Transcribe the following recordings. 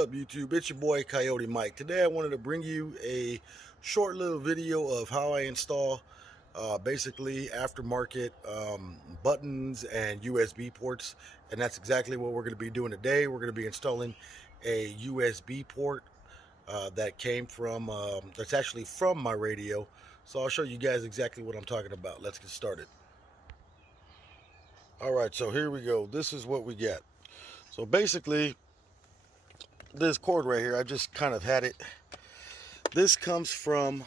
up, YouTube? It's your boy Coyote Mike. Today I wanted to bring you a short little video of how I install basically aftermarket buttons and USB ports, and that's exactly what we're going to be doing today. We're going to be installing a USB port that came from that's actually from my radio, so I'll show you guys exactly what I'm talking about. Let's get started. Alright, so here we go. This is what we get. So basically, this cord right here, I just kind of had it. This comes from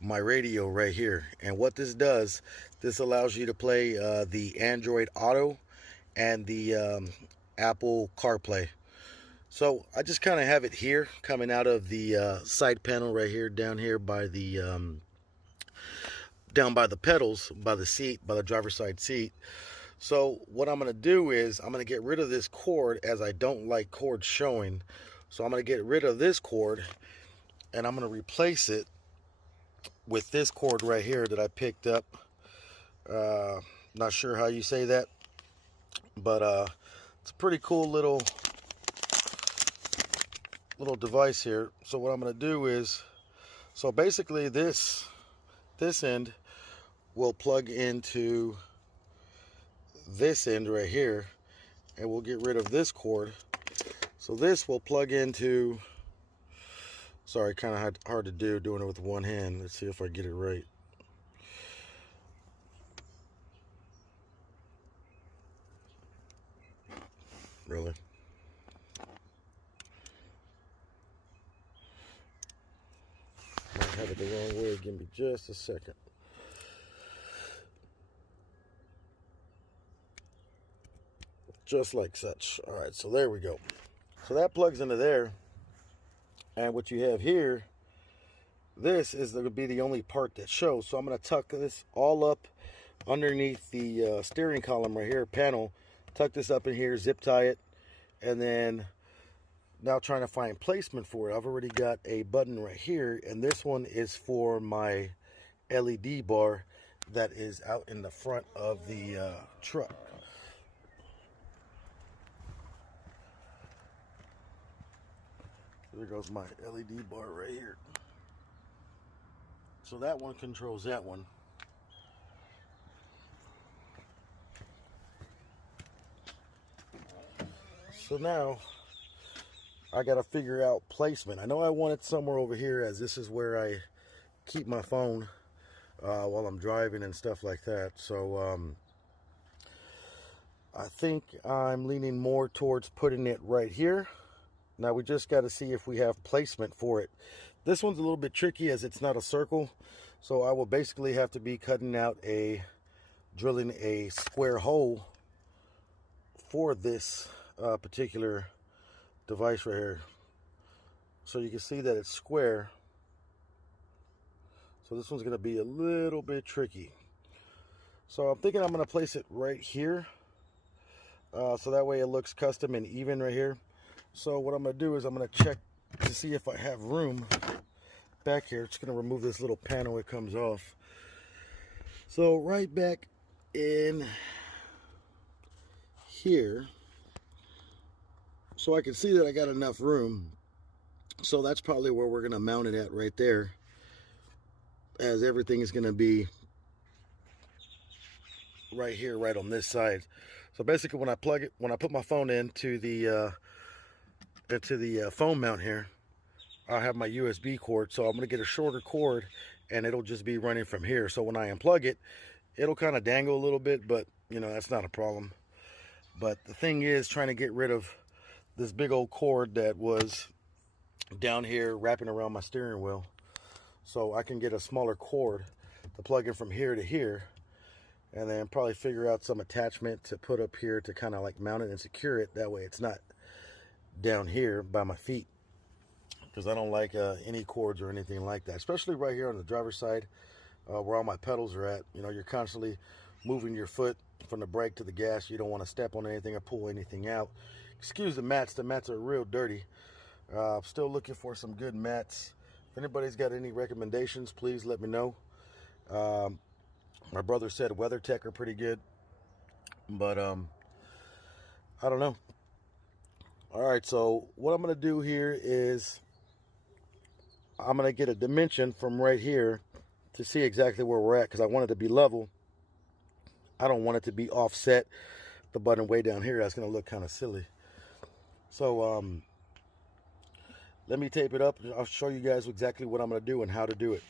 my radio right here, and what this does, this allows you to play the Android Auto and the Apple CarPlay. So I just kind of have it here coming out of the side panel right here, down here by the down by the pedals, by the seat, by the driver's side seat. So what I'm going to do is I'm going to get rid of this cord, as I don't like cords showing. So I'm going to get rid of this cord, and I'm going to replace it with this cord right here that I picked up. Not sure how you say that, but it's a pretty cool little device here. So what I'm going to do is, so basically this end will plug into this end right here, and we'll get rid of this cord. So this will plug into, sorry, kind of hard to do doing it with one hand. Let's see if I get it right. Really? Might have it the wrong way. Give me just a second. Just like such. All right, so there we go. So that plugs into there, and what you have here, this is going to be the only part that shows. So I'm going to tuck this all up underneath the steering column right here, panel. Tuck this up in here, zip tie it, and then now trying to find placement for it. I've already got a button right here, and this one is for my LED bar that is out in the front of the truck. There goes my LED bar right here. So that one controls that one. So now I got to figure out placement. I know I want it somewhere over here, as this is where I keep my phone while I'm driving and stuff like that. So I think I'm leaning more towards putting it right here. Now we just got to see if we have placement for it. This one's a little bit tricky, as it's not a circle, so I will basically have to be drilling a square hole for this particular device right here. So you can see that it's square. So this one's going to be a little bit tricky. So I'm thinking I'm going to place it right here, so that way it looks custom and even right here. So what I'm going to do is I'm going to check to see if I have room back here. Just going to remove this little panel, it comes off. So right back in here, so I can see that I got enough room. So that's probably where we're going to mount it at, right there, as everything is going to be right here, right on this side. So basically when I put my phone into the phone mount here, I have my USB cord, so I'm going to get a shorter cord, and it'll just be running from here. So when I unplug it, it'll kind of dangle a little bit, but you know, that's not a problem. But the thing is, trying to get rid of this big old cord that was down here wrapping around my steering wheel, so I can get a smaller cord to plug in from here to here, and then probably figure out some attachment to put up here to kind of like mount it and secure it. That way it's not down here by my feet, because I don't like any cords or anything like that, especially right here on the driver's side, where all my pedals are at. You know, you're constantly moving your foot from the brake to the gas. You don't want to step on anything or pull anything out. Excuse the mats are real dirty. I'm still looking for some good mats. If anybody's got any recommendations, please let me know. My brother said WeatherTech are pretty good, but I don't know. All right, so what I'm going to do here is I'm going to get a dimension from right here to see exactly where we're at, because I want it to be level. I don't want it to be offset, the button way down here. That's going to look kind of silly. So let me tape it up. I'll show you guys exactly what I'm going to do and how to do it.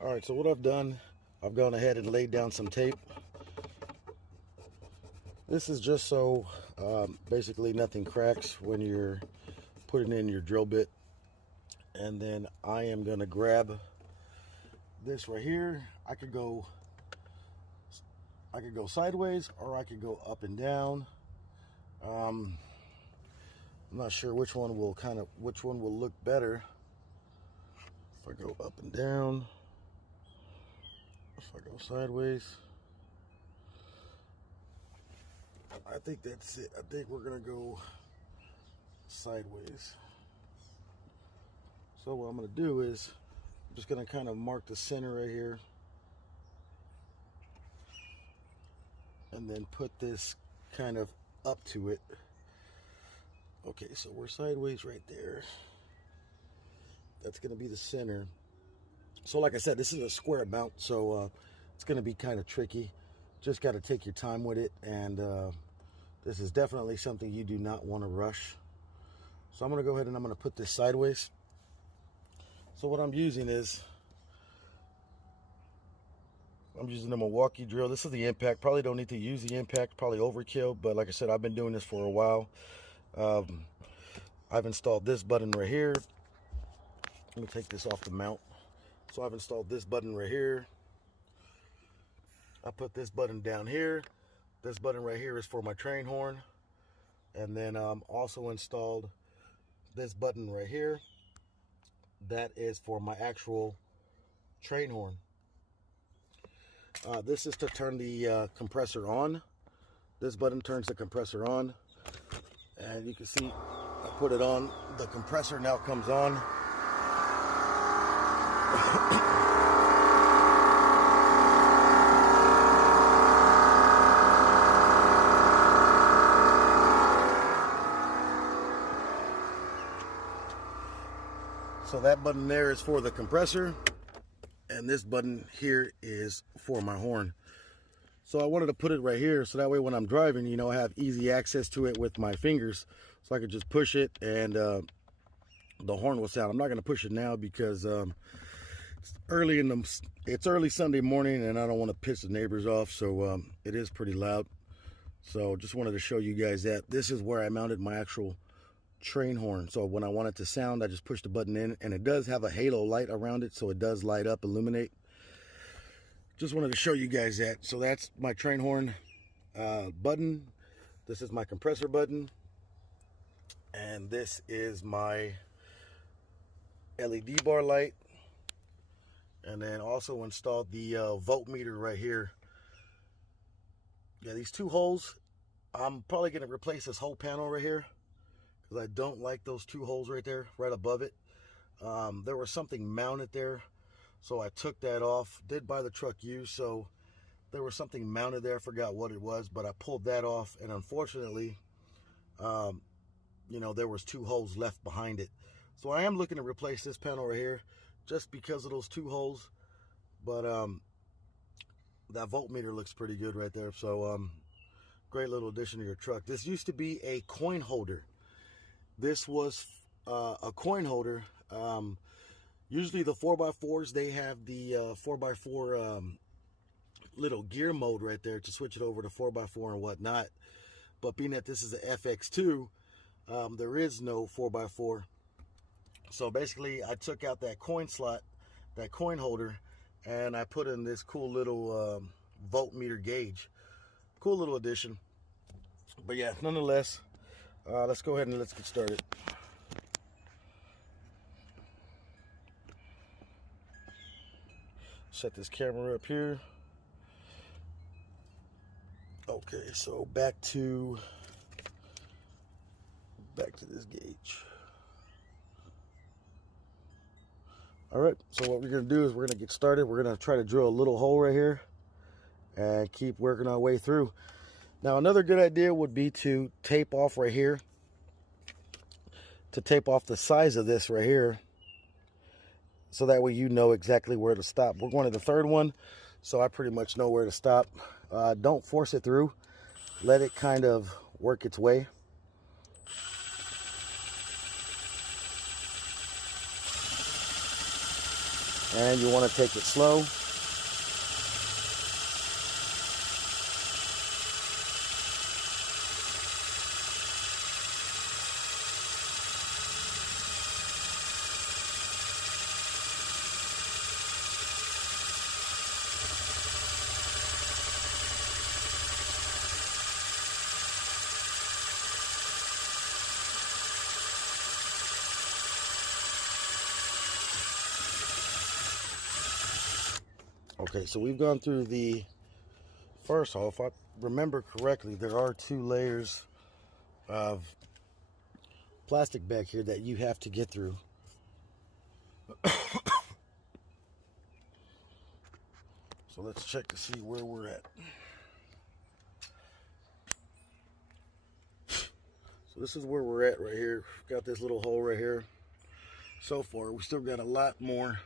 All right, so what I've done, I've gone ahead and laid down some tape. This is just so basically nothing cracks when you're putting in your drill bit. And then I am going to grab this right here. I could go sideways, or I could go up and down. I'm not sure which one will look better. If I go up and down, if I go sideways, I think that's it. I think we're gonna go sideways. So what I'm gonna do is I'm just gonna kind of mark the center right here, and then put this kind of up to it. Okay, so we're sideways right there. That's gonna be the center. So like I said, this is a square mount, so it's gonna be kind of tricky. Just got to take your time with it, and this is definitely something you do not want to rush. So I'm gonna go ahead and I'm gonna put this sideways. So what I'm using is, I'm using the Milwaukee drill. This is the impact. Probably don't need to use the impact, probably overkill, but like I said, I've been doing this for a while. I've installed this button right here. Let me take this off the mount. So I've installed this button right here. I put this button down here. This button right here is for my train horn. And then also installed this button right here. That is for my actual train horn. This is to turn the compressor on. This button turns the compressor on. And you can see I put it on. The compressor now comes on. So that button there is for the compressor, and this button here is for my horn. So I wanted to put it right here, so that way when I'm driving, you know, I have easy access to it with my fingers, so I could just push it and the horn will sound. I'm not going to push it now because it's early Sunday morning, and I don't want to piss the neighbors off, so it is pretty loud. So just wanted to show you guys that this is where I mounted my actual train horn. So when I want it to sound, I just push the button in, and it does have a halo light around it, so it does light up, illuminate. Just wanted to show you guys that. So that's my train horn button. This is my compressor button, and this is my LED bar light. And then also installed the voltmeter right here. Yeah, these two holes, I'm probably going to replace this whole panel right here, because I don't like those two holes right there, right above it. There was something mounted there, so I took that off. Did buy the truck used, so there was something mounted there. I forgot what it was, but I pulled that off, and unfortunately, you know, there was two holes left behind it. So I am looking to replace this panel right here, just because of those two holes. But that voltmeter looks pretty good right there. So great little addition to your truck. This used to be a coin holder. This was a coin holder. Usually the 4x4s, they have the 4x4 little gear mode right there to switch it over to 4x4 and whatnot. But being that this is a FX2, there is no 4x4. So basically I took out that coin slot, that coin holder, and I put in this cool little voltmeter gauge. Cool little addition. But yeah, nonetheless, let's go ahead and let's get started. Set this camera up here. Okay, so back to this gauge. All right, so what we're gonna do is we're gonna get started. We're gonna try to drill a little hole right here and keep working our way through. Now another good idea would be to tape off right here, to tape off the size of this right here, so that way you know exactly where to stop. We're going to the third one, so I pretty much know where to stop. Don't force it through. Let it kind of work its way. And you want to take it slow. Okay, so we've gone through the first hole. If I remember correctly, there are 2 layers of plastic back here that you have to get through. So let's check to see where we're at. So this is where we're at right here. We've got this little hole right here. So far, we still got a lot more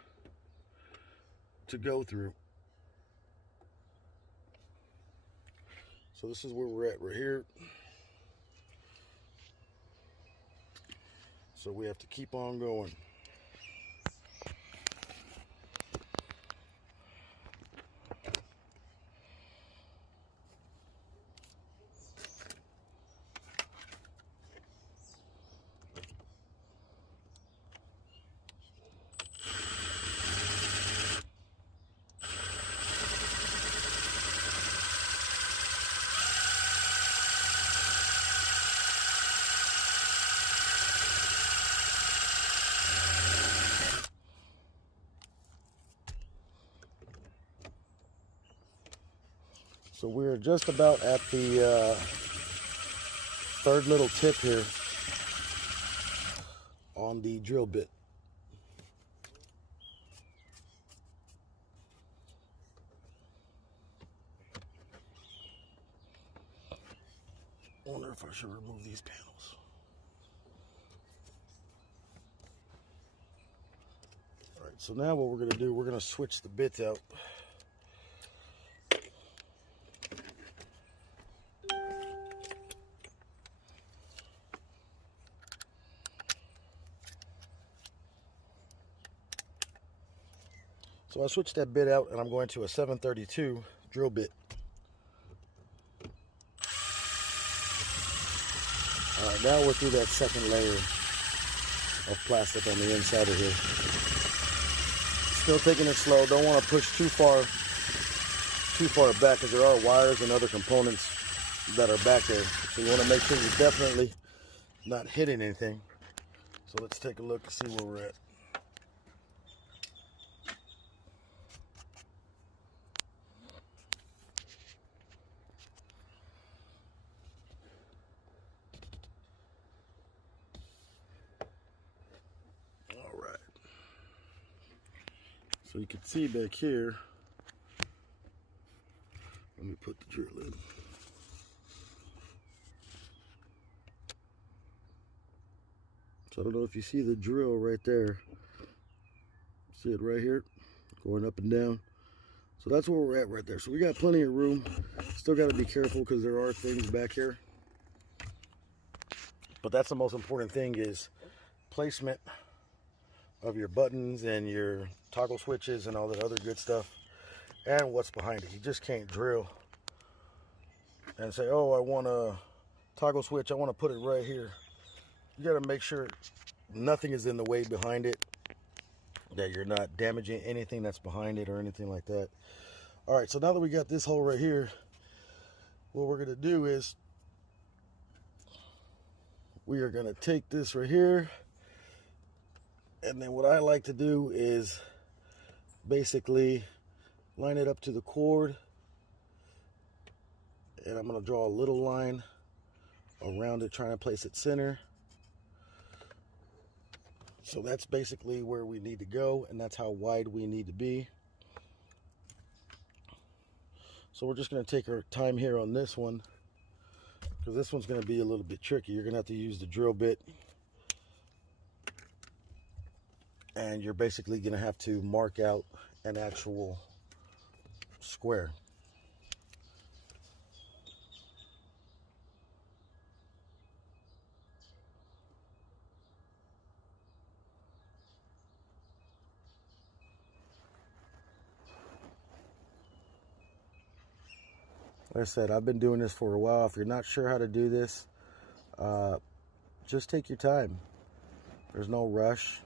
to go through. So this is where we're at right here. So we have to keep on going. So we're just about at the third little tip here on the drill bit. I wonder if I should remove these panels. All right, so now what we're going to do, we're going to switch the bits out. So I switched that bit out and I'm going to a 732 drill bit. All right, now we're through that second layer of plastic on the inside of here. Still taking it slow. Don't want to push too far back, because there are wires and other components that are back there. So you want to make sure you're definitely not hitting anything. So let's take a look and see where we're at. So you can see back here, let me put the drill in. So I don't know if you see the drill right there. See it right here, going up and down. So that's where we're at right there. So we got plenty of room. Still got to be careful because there are things back here. But that's the most important thing, is placement of your buttons and your toggle switches and all that other good stuff, and what's behind it. You just can't drill and say, oh, I want a toggle switch, I want to put it right here. You got to make sure nothing is in the way behind it, that you're not damaging anything that's behind it or anything like that. All right, so now that we got this hole right here, what we're going to do is we are going to take this right here, and then what I like to do is basically line it up to the cord, and I'm going to draw a little line around it, trying to place it center. So that's basically where we need to go, and that's how wide we need to be. So we're just going to take our time here on this one because this one's going to be a little bit tricky. You're going to have to use the drill bit, and you're basically going to have to mark out an actual square. Like I said, I've been doing this for a while. If you're not sure how to do this, just take your time. There's no rush.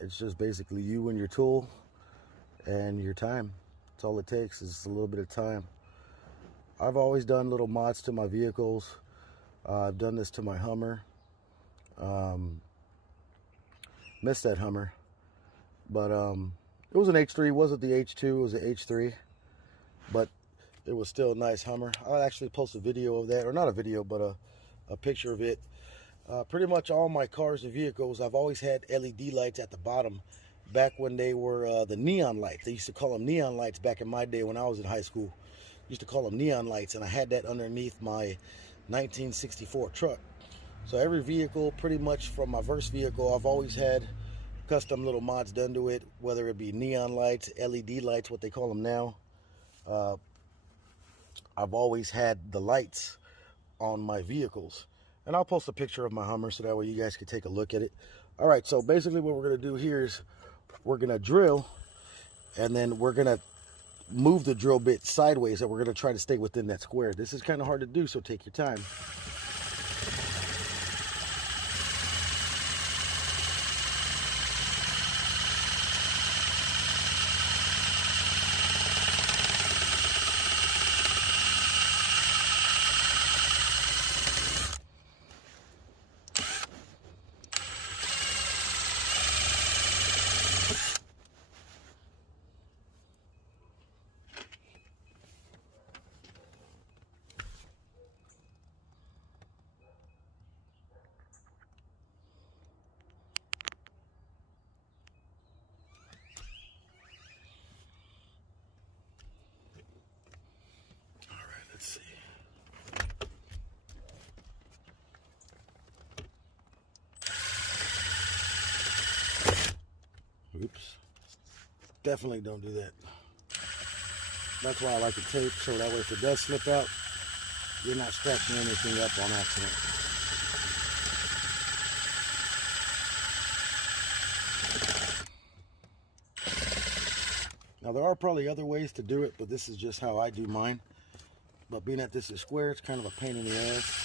It's just basically you and your tool and your time. That's all it takes, is a little bit of time. I've always done little mods to my vehicles. I've done this to my Hummer. Missed that Hummer. But it was an H3. It wasn't the H2, it was an H3. But it was still a nice Hummer. I'll actually post a video of that, or not a video, but a picture of it. Pretty much all my cars and vehicles, I've always had LED lights at the bottom. Back when they were the neon lights. They used to call them neon lights back in my day when I was in high school. Used to call them neon lights, and I had that underneath my 1964 truck. So every vehicle, pretty much from my Verse vehicle, I've always had custom little mods done to it, whether it be neon lights, LED lights, what they call them now. I've always had the lights on my vehicles. And I'll post a picture of my Hummer so that way you guys can take a look at it. All right, so basically what we're going to do here is we're going to drill, and then we're going to move the drill bit sideways, and we're going to try to stay within that square. This is kind of hard to do, so take your time. Let's see. Oops. Definitely don't do that. That's why I like the tape, so that way if it does slip out, you're not scratching anything up on accident. Now there are probably other ways to do it, but this is just how I do mine. But being that this is square, it's kind of a pain in the ass.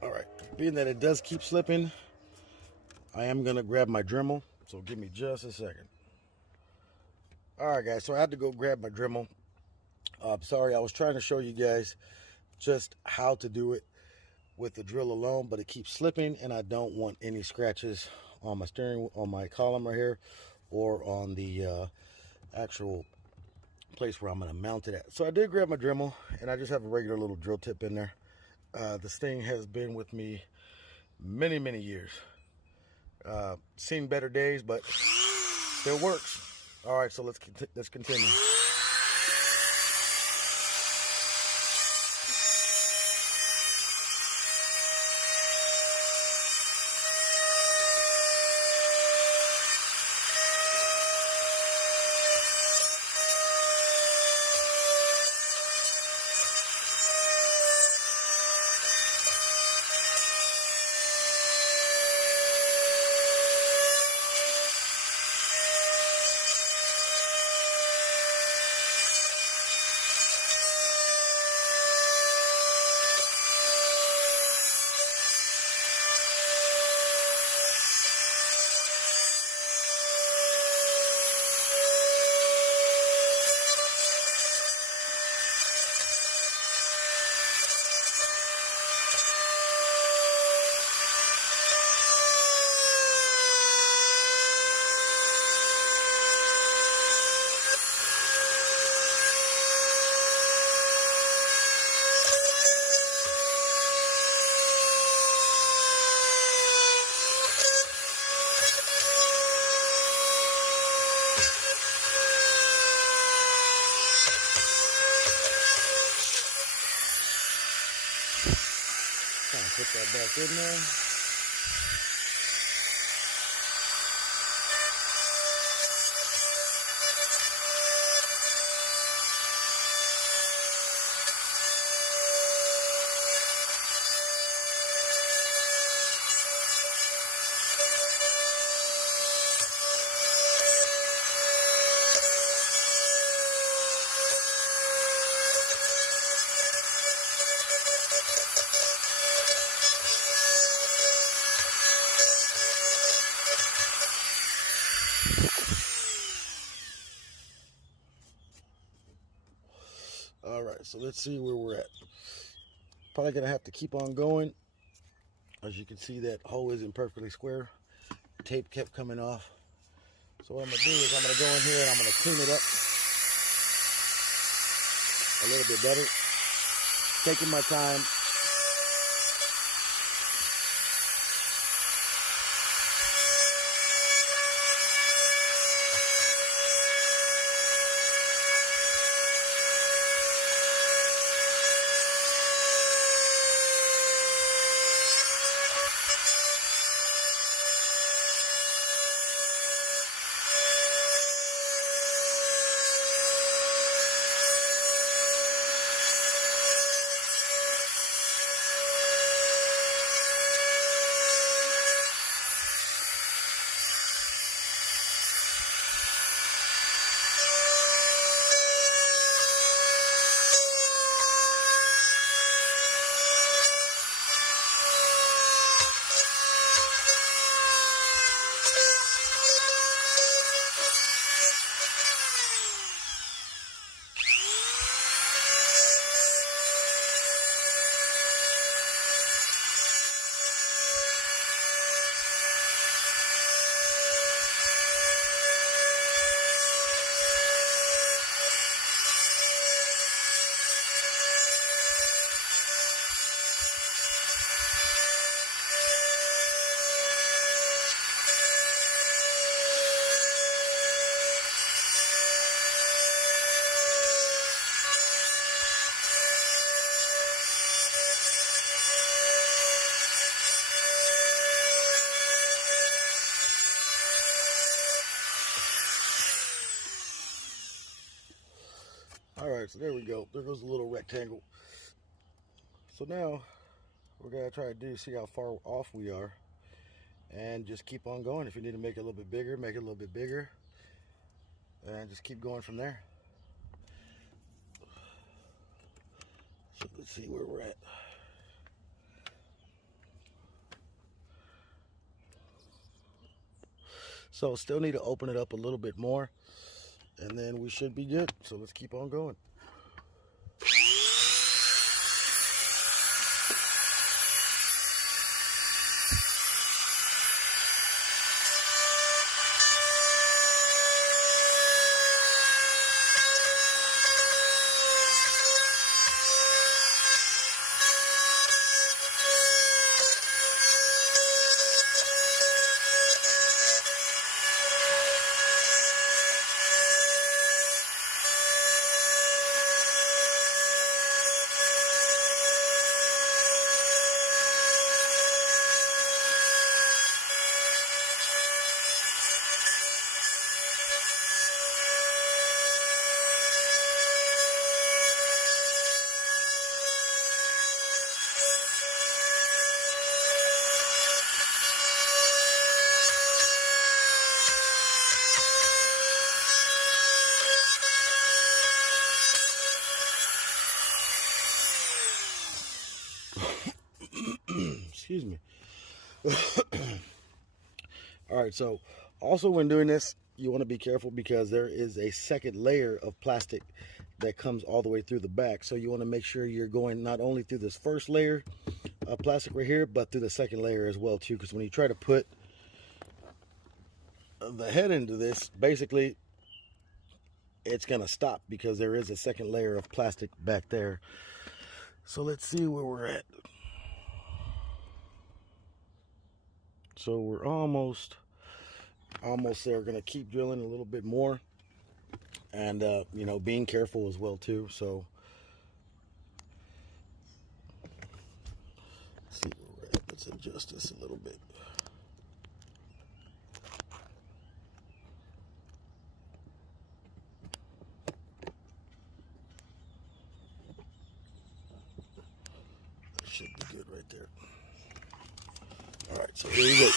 All right, being that it does keep slipping, I am gonna grab my Dremel, so give me just a second. All right, guys, so I had to go grab my Dremel. Sorry, I was trying to show you guys just how to do it with the drill alone, but it keeps slipping, and I don't want any scratches on my steering, on my column right here, or on the actual place where I'm gonna mount it at. So I did grab my Dremel, and I just have a regular little drill tip in there. This thing has been with me many, many years. Seen better days, but still works. All right, so let's continue. Put that back in there. All right, so let's see where we're at. Probably gonna have to keep on going. As you can see, that hole isn't perfectly square. The tape kept coming off. So what I'm gonna do is I'm gonna go in here and I'm gonna clean it up a little bit better. Taking my time. All right, so there we go. There goes a little rectangle. So now we're gonna try to see how far off we are and just keep on going. If you need to make it a little bit bigger, make it a little bit bigger, and just keep going from there. So let's see where we're at. So still need to open it up a little bit more, and then we should be good. So let's keep on going. Excuse me. All right, so also when doing this, you want to be careful because there is a second layer of plastic that comes all the way through the back. So you want to make sure you're going not only through this first layer of plastic right here, but through the second layer as well too, because when you try to put the head into this, basically it's going to stop because there is a second layer of plastic back there. So let's see where we're at. So we're almost there. We're gonna keep drilling a little bit more, and you know, being careful as well too. So let's see where adjust this a little bit. That should be good right there. All right, so here you go.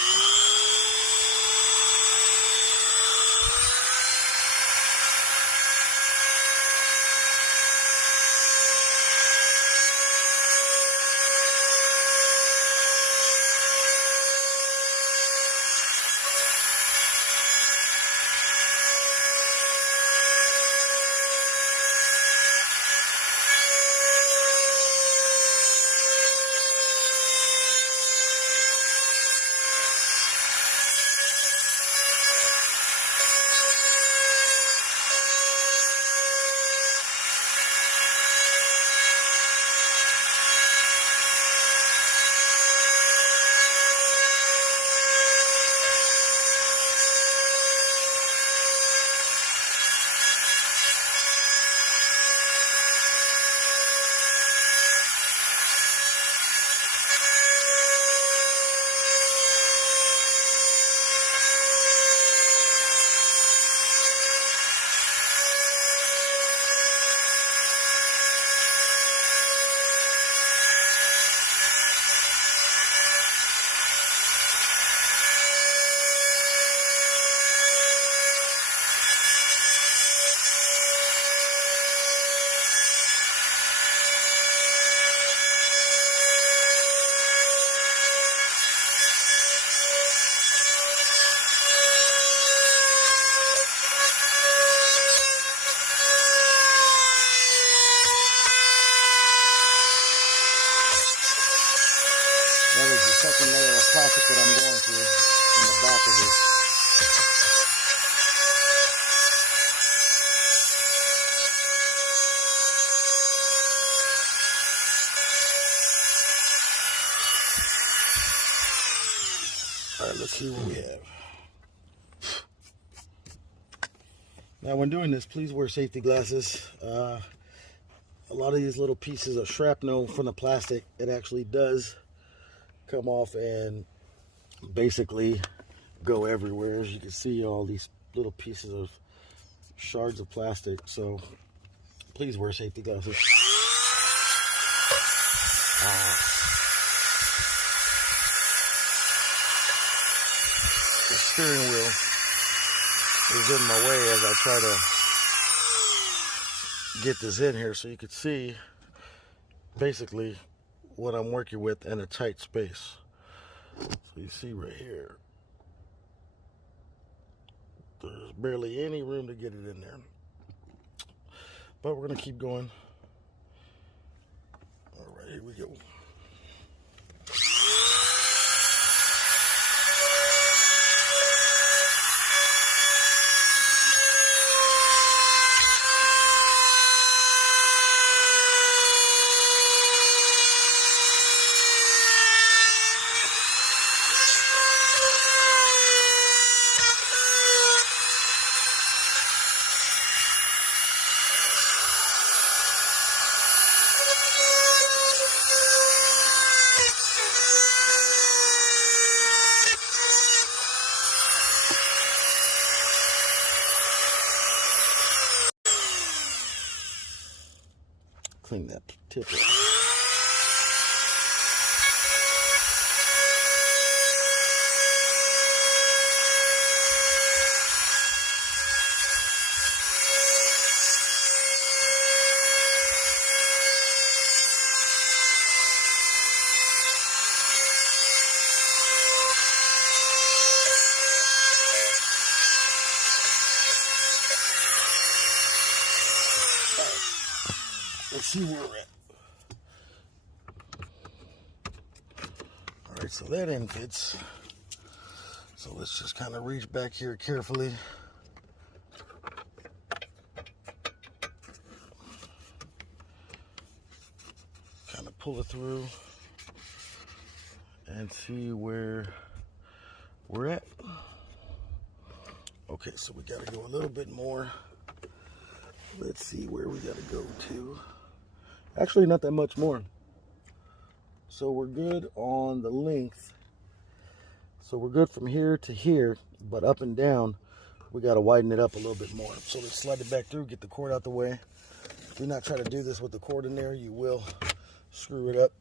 That is the second layer of plastic that I'm going through in the back of this. All right, let's see what we have. Now, when doing this, please wear safety glasses. A lot of these little pieces of shrapnel from the plastic, it actually does come off and basically go everywhere. As you can see, all these little pieces of shards of plastic. So please wear safety glasses. The steering wheel is in my way as I try to get this in here so you can see basically what I'm working with in a tight space. So you see right here, there's barely any room to get it in there. But we're going to keep going. All right, here we go. Clean that tip off. Let's see where we're at. All right, so that end fits. So let's just kind of reach back here carefully. Kind of pull it through and see where we're at. Okay, so we got to go a little bit more. Let's see where we got to go to. Actually, not that much more. So we're good on the length. So we're good from here to here, but up and down, we got to widen it up a little bit more. So let's slide it back through, get the cord out the way. Do not try to do this with the cord in there. You will screw it up.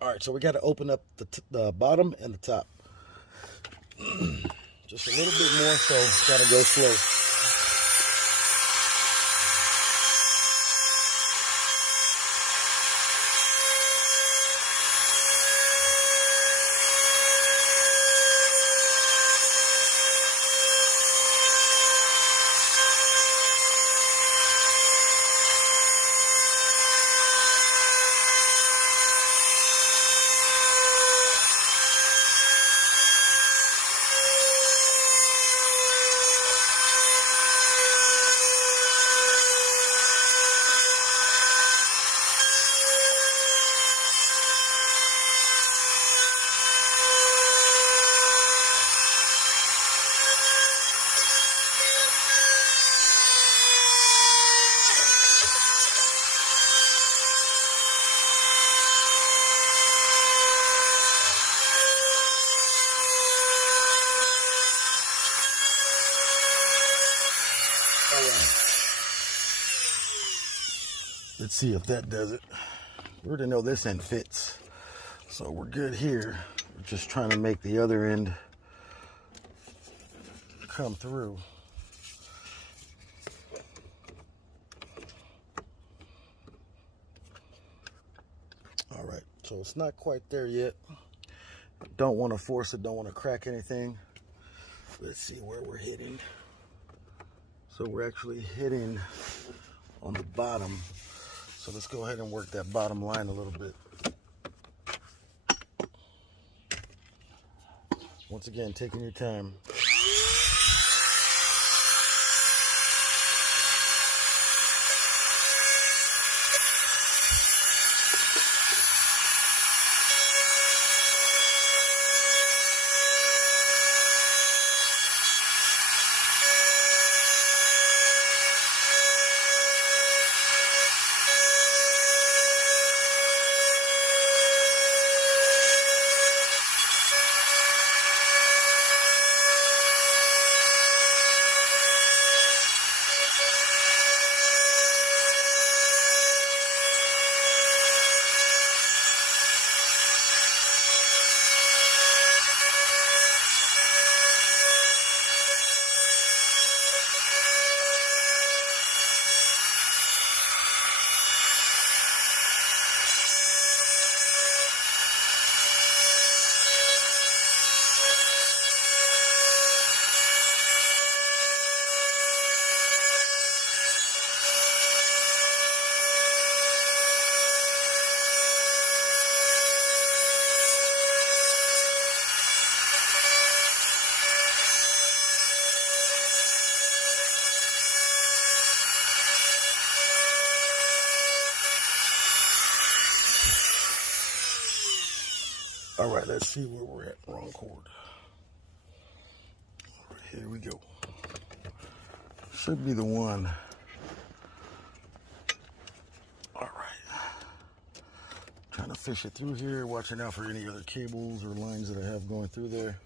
All right, so we got to open up the bottom and the top. Just a little bit more, so got to go slow. All right. Let's see if that does it. We already know this end fits, so we're good here. We're just trying to make the other end come through. All right, so it's not quite there yet. Don't want to force it, don't want to crack anything. Let's see where we're hitting. So we're actually hitting on the bottom. So let's go ahead and work that bottom line a little bit. Once again, taking your time. All right, let's see where we're at. Wrong cord. All right, here we go. Should be the one. All right. Trying to fish it through here, watching out for any other cables or lines that I have going through there.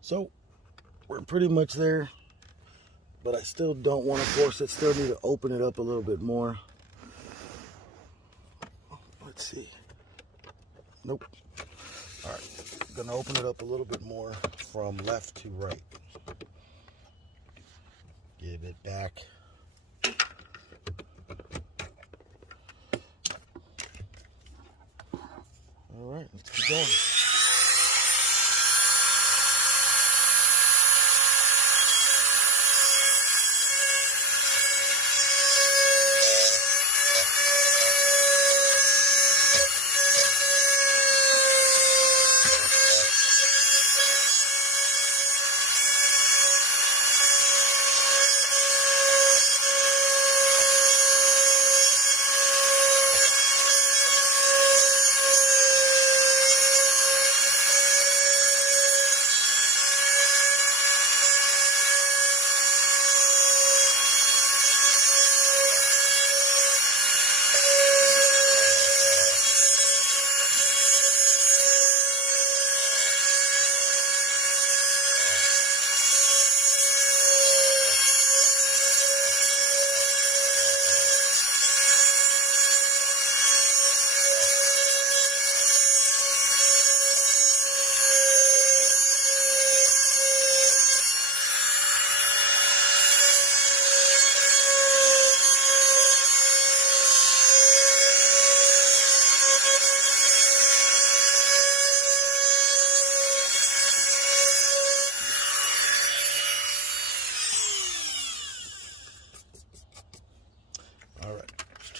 So we're pretty much there, but I still don't want to force it. Still need to open it up a little bit more. Let's see. Nope. All right, gonna open it up a little bit more from left to right. Give it back. All right, let's keep going.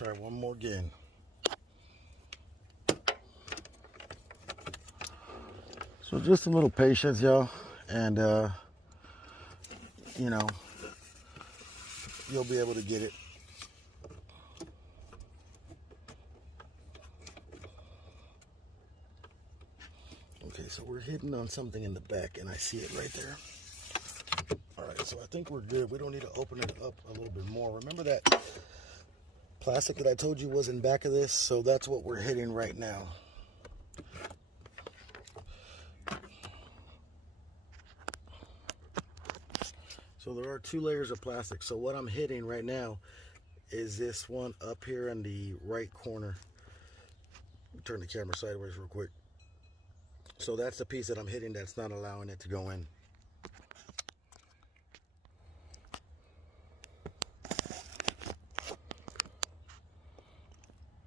try one more again. So just a little patience, y'all, and you know, you'll be able to get it. Okay, so we're hitting on something in the back, and I see it right there. All right, so I think we're good. We don't need to open it up a little bit more. Remember that plastic that I told you was in back of this? So that's what we're hitting right now. So there are 2 layers of plastic. So what I'm hitting right now is this one up here in the right corner. Turn the camera sideways real quick. So that's the piece that I'm hitting that's not allowing it to go in.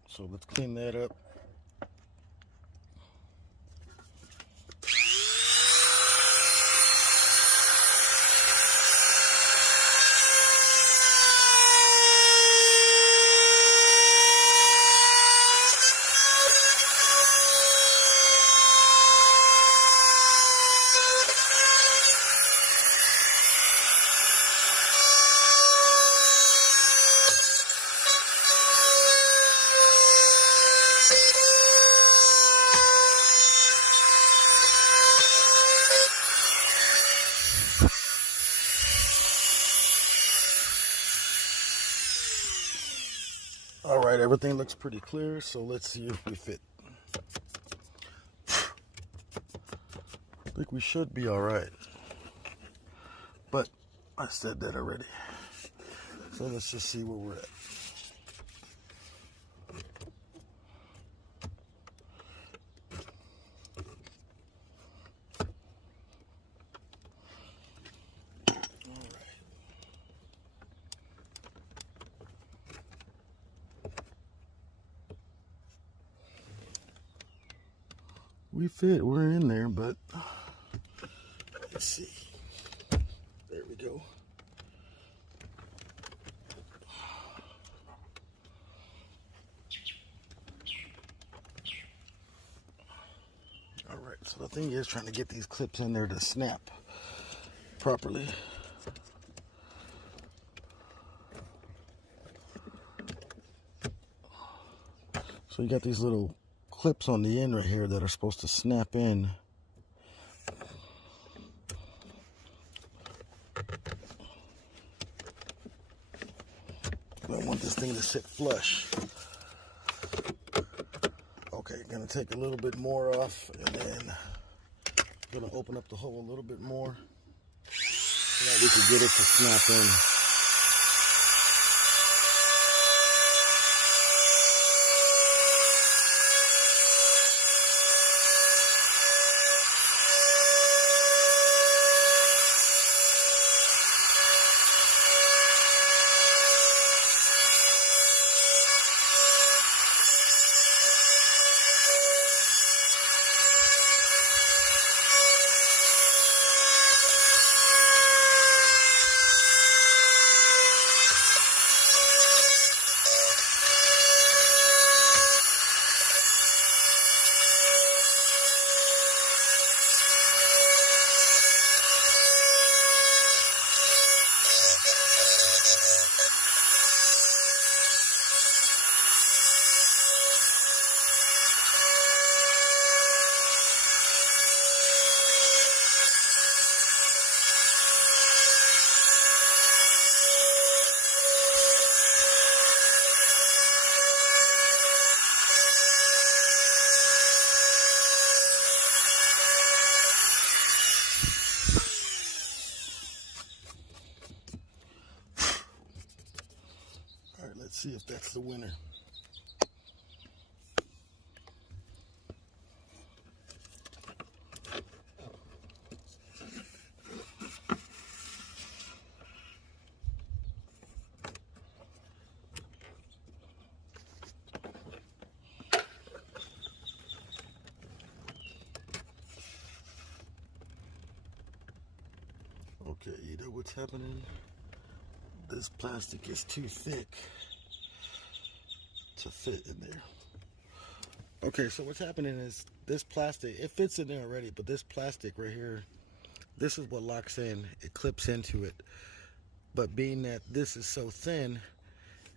So let's clean that up. All right, everything looks pretty clear, so let's see if we fit. I think we should be all right, but I said that already. So let's just see where we're at. We fit, we're in there, but let's see. There we go. All right, so the thing is trying to get these clips in there to snap properly. So you got these little clips on the end right here that are supposed to snap in. I want this thing to sit flush. Okay, gonna take a little bit more off, and then gonna open up the hole a little bit more so that we can get it to snap in. Let's see if that's the winner. Okay, you know what's happening? This plastic is too thick. to fit in there. Okay, so what's happening is this plastic, it fits in there already, but this plastic right here, this is what locks in. It clips into it. But being that this is so thin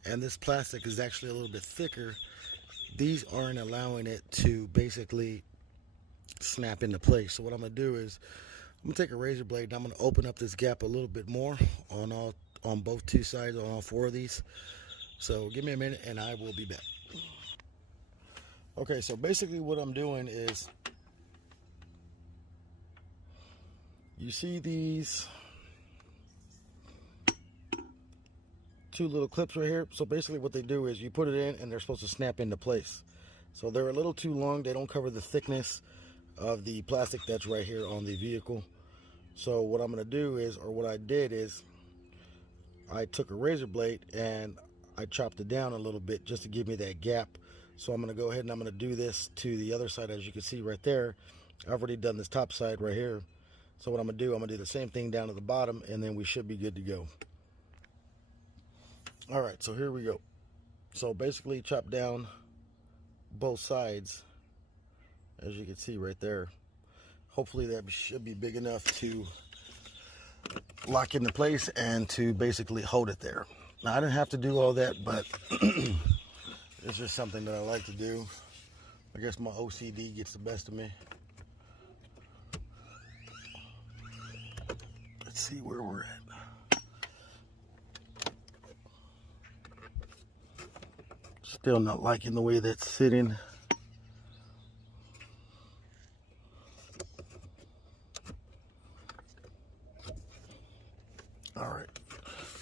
and this plastic is actually a little bit thicker, these aren't allowing it to basically snap into place. So what I'm gonna do is I'm gonna take a razor blade and I'm gonna open up this gap a little bit more on both two sides, on all four of these. So give me a minute and I will be back. Okay, so basically what I'm doing is, you see these two little clips right here? So basically what they do is you put it in and they're supposed to snap into place. So they're a little too long. They don't cover the thickness of the plastic that's right here on the vehicle. So what I'm going to do is, or what I did is, I took a razor blade and I chopped it down a little bit just to give me that gap. So I'm going to go ahead and I'm going to do this to the other side. As you can see right there, I've already done this top side right here. So what I'm going to do, I'm going to do the same thing down to the bottom, and then we should be good to go. All right, so here we go. So basically chop down both sides, as you can see right there. Hopefully that should be big enough to lock into place and to basically hold it there. Now I didn't have to do all that, but it's just something that I like to do. I guess my OCD gets the best of me. Let's see where we're at. Still not liking the way that's sitting. All right,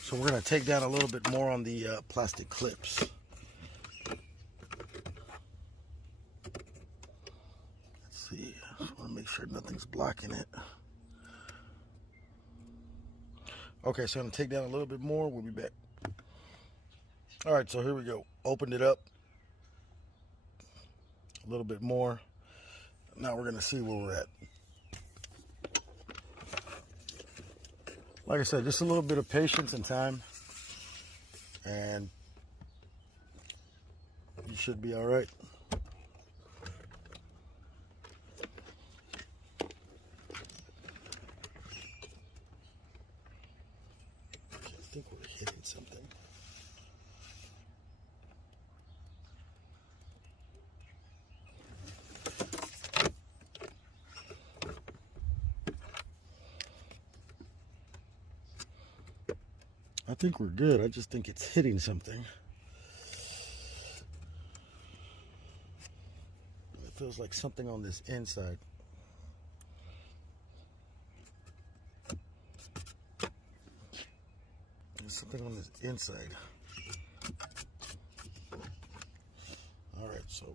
so we're gonna take down a little bit more on the plastic clips. Let's see, I just wanna make sure nothing's blocking it. Okay, so I'm gonna take down a little bit more, we'll be back. All right, so here we go. Opened it up a little bit more. Now we're gonna see where we're at. Like I said, just a little bit of patience and time, and you should be all right. I think we're hitting something. I think we're good. I just think it's hitting something. It feels like something on this inside. There's something on this inside. All right, so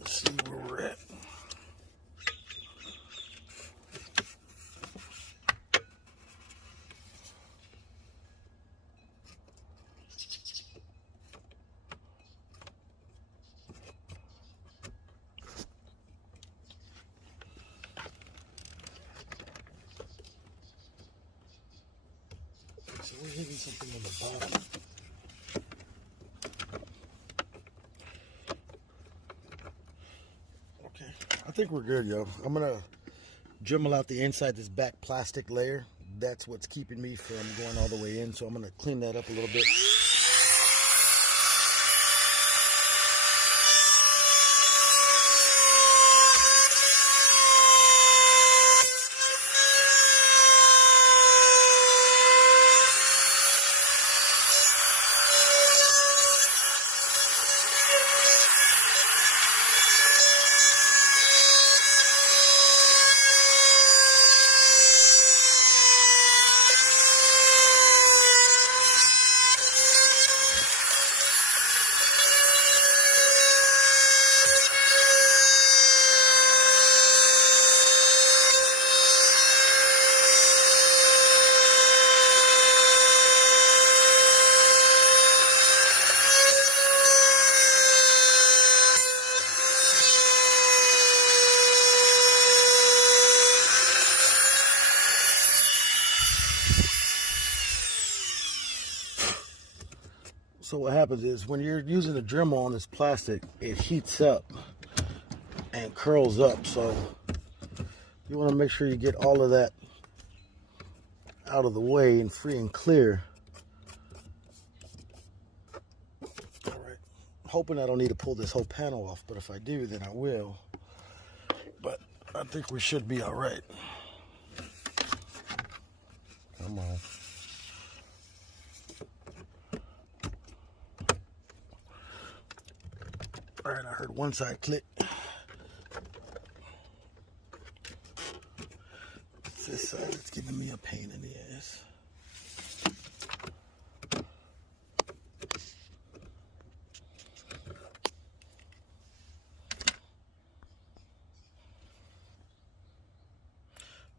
let's see where we're at. So we're hitting something on the bottom. Okay, I think we're good, yo. I'm gonna dremel out the inside, this back plastic layer. That's what's keeping me from going all the way in. So I'm gonna clean that up a little bit. So what happens is when you're using a Dremel on this plastic, it heats up and curls up. So you want to make sure you get all of that out of the way and free and clear. All right. Hoping I don't need to pull this whole panel off, but if I do, then I will. But I think we should be all right. Come on. All right, I heard one side click. It's this side that's giving me a pain in the ass.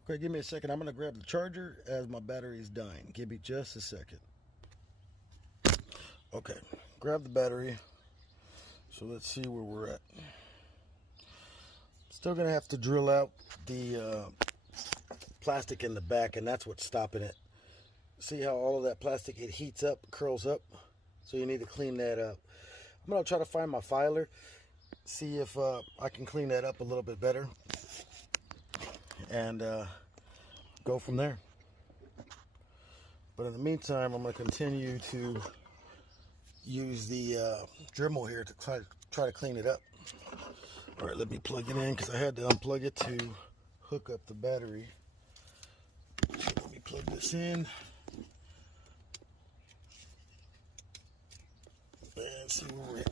Okay, give me a second. I'm going to grab the charger as my battery is dying. Give me just a second. Okay, grab the battery. So let's see where we're at. Still going to have to drill out the plastic in the back, and that's what's stopping it. See how all of that plastic, it heats up, curls up? So you need to clean that up. I'm going to try to find my filer, see if I can clean that up a little bit better, and go from there. But in the meantime, I'm going to continue to use the Dremel here to try to clean it up. All right, let me plug it in because I had to unplug it to hook up the battery. Let me plug this in and see where we're at.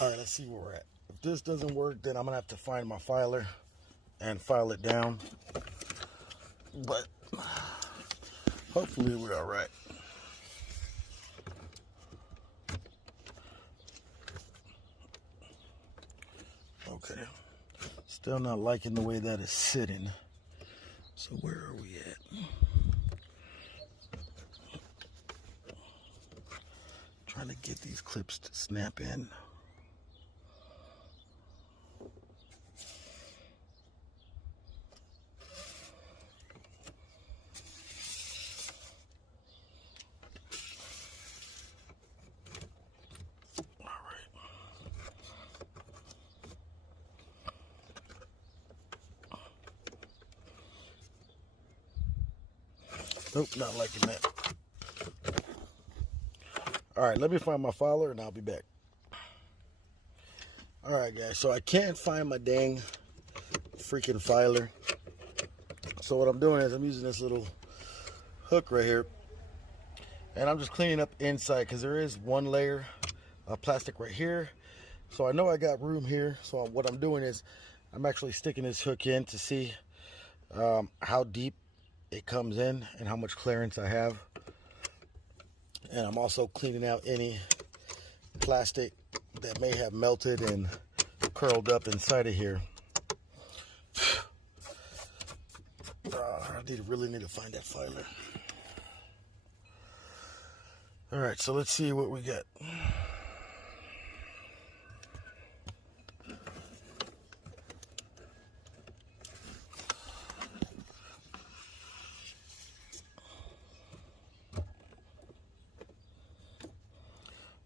All right, let's see where we're at. If this doesn't work, then I'm gonna have to find my filer and file it down. But hopefully we're all right. Okay, still not liking the way that is sitting. So where are we at? Trying to get these clips to snap in. Nope, not liking that. All right, let me find my filer and I'll be back. All right, guys, so I can't find my dang freaking filer. So what I'm doing is I'm using this little hook right here, and I'm just cleaning up inside because there is one layer of plastic right here. So I know I got room here. So what I'm doing is I'm actually sticking this hook in to see how deep it comes in and how much clearance I have. And I'm also cleaning out any plastic that may have melted and curled up inside of here. I really need to find that filer. All right, so let's see what we got.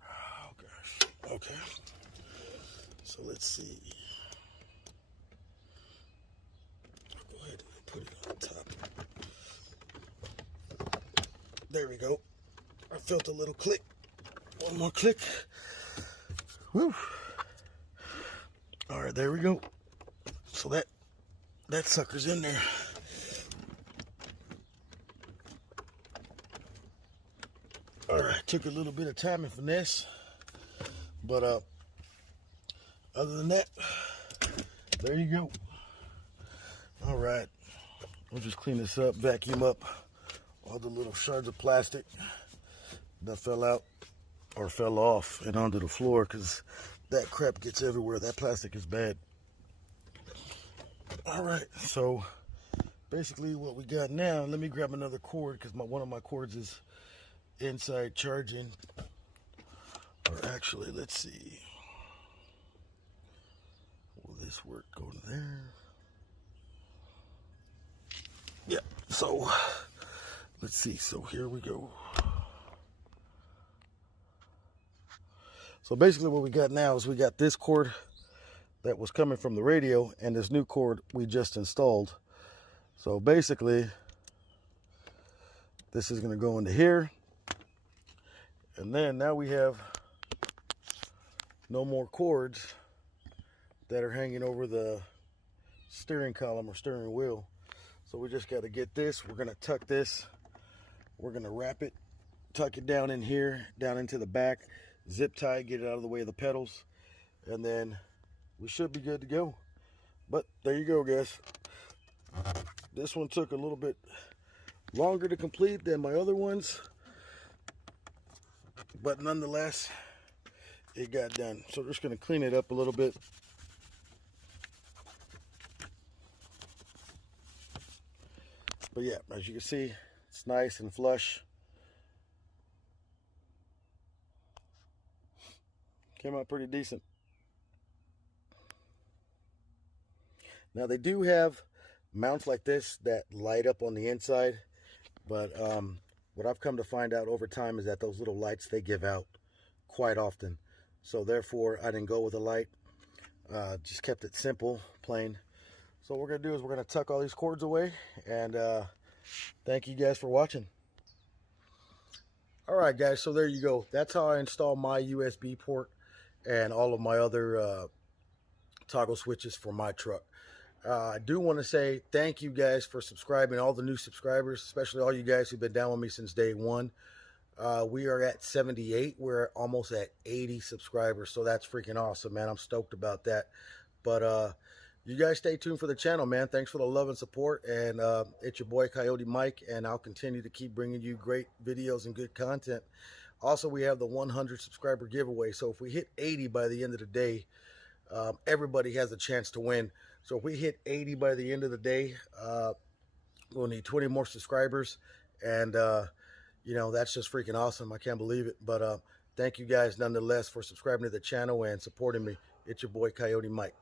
Oh gosh. see. I'll go ahead and put it on top. There we go. I felt a little click. One more click. Woo. All right, there we go. So that sucker's in there. All right, took a little bit of time and finesse, but other than that, there you go. All right, we'll just clean this up, vacuum up all the little shards of plastic that fell out or fell off and onto the floor, because that crap gets everywhere. That plastic is bad. All right, so basically what we got now, let me grab another cord, because one of my cords is inside charging. Or actually, let's see, will this work? Go to there. Yeah, so let's see. So here we go. So basically what we got now is we got this cord that was coming from the radio and this new cord we just installed. So basically this is going to go into here, and then now we have no more cords that are hanging over the steering column or steering wheel. So we just got to get this. We're going to tuck this. We're going to wrap it, tuck it down in here, down into the back, zip tie, get it out of the way of the pedals, and then we should be good to go. But there you go, guys. This one took a little bit longer to complete than my other ones, but nonetheless, it got done. So we're just going to clean it up a little bit. But yeah, as you can see, it's nice and flush. Came out pretty decent. Now they do have mounts like this that light up on the inside, but what I've come to find out over time is that those little lights, they give out quite often. So therefore I didn't go with a light, just kept it simple, plain. So what we're gonna do is we're gonna tuck all these cords away, and thank you guys for watching. All right, guys, so there you go. That's how I install my USB port and all of my other toggle switches for my truck. I do want to say thank you guys for subscribing, all the new subscribers, especially all you guys who've been down with me since day one. We are at 78. We're almost at 80 subscribers, so that's freaking awesome, man. I'm stoked about that. But you guys stay tuned for the channel, man. Thanks for the love and support, and it's your boy Coyote Mike, and I'll continue to keep bringing you great videos and good content. Also, we have the 100 subscriber giveaway, so if we hit 80 by the end of the day, everybody has a chance to win. So if we hit 80 by the end of the day, we'll need 20 more subscribers, and you know, that's just freaking awesome. I can't believe it. But thank you guys nonetheless for subscribing to the channel and supporting me. It's your boy Coyote Mike.